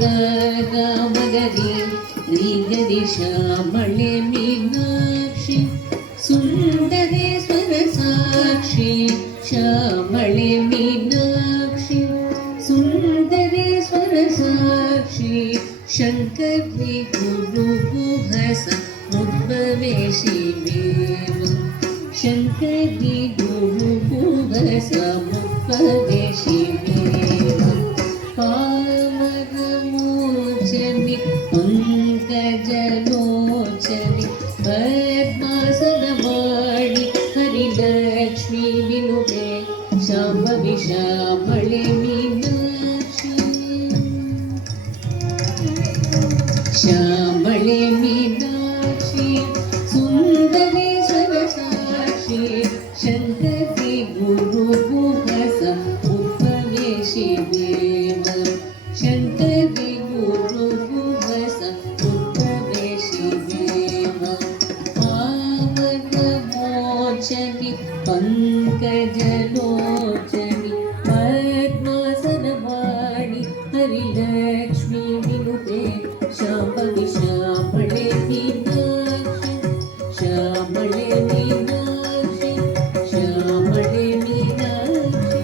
ಮಗರಿ ರೀಗರಿ ಶ್ಯಾಮಳೆ ಮೀನಾಕ್ಷಿ ಸುಂದರೇಶ್ವರ ಸಾಕ್ಷಿ ಶ್ಯಾಮಳೆ ಮೀನಾಕ್ಷಿ ಸುಂದರೇಶ್ವರ ಸಾಕ್ಷಿ ಶಂಕರಿ ಗುರು ಗುಹಸ ಮುದ್ಭವೆ ಶಿವೇವ ಶಂಕರಿ ಗುರು ಗುಹಸ ಮುದ್ಭವೆ ಶಿವೇವ ಪಾವನಮೋಚನಿ ಪಂಕಜಲೋಚನಿ ಪದ್ಮಾಸನವಾಣಿ ಹರಿಲಕ್ಷ್ಮೀ ವಿನುತೆ ಶಾಂಭವಿ ಶ್ಯಾಮಳೆ ಮೀನಾಕ್ಷಿ ಶ್ಯಾಮಳೆ ಮೀನಾಕ್ಷಿ ಸುಂದರೇಶ್ವರ ಸಾಕ್ಷಿ ಶಂಕರಿ ಗುರು ಗುಹಸ ಮುದ್ಭವೆ ಶಿವೇವ ಶಂಕರಿ ಗುರು ಗುಹಸ ಮುದ್ಭವೆ ಶಿವೇವ ಪಾವನಮೋಚನಿ ಪಂಕಜಲೋಚನಿ ಪದ್ಮಾಸನವಾಣಿ ಹರಿಲಕ್ಷ್ಮೀ ವಿನುತೆ ಶಾಂಭವಿ ಶ್ಯಾಮಳೆ ಮೀನಾಕ್ಷಿ ಶ್ಯಾಮಳೆ ಮೀನಾಕ್ಷಿ ಶ್ಯಾಮಳೆ ಮೀನಾಕ್ಷಿ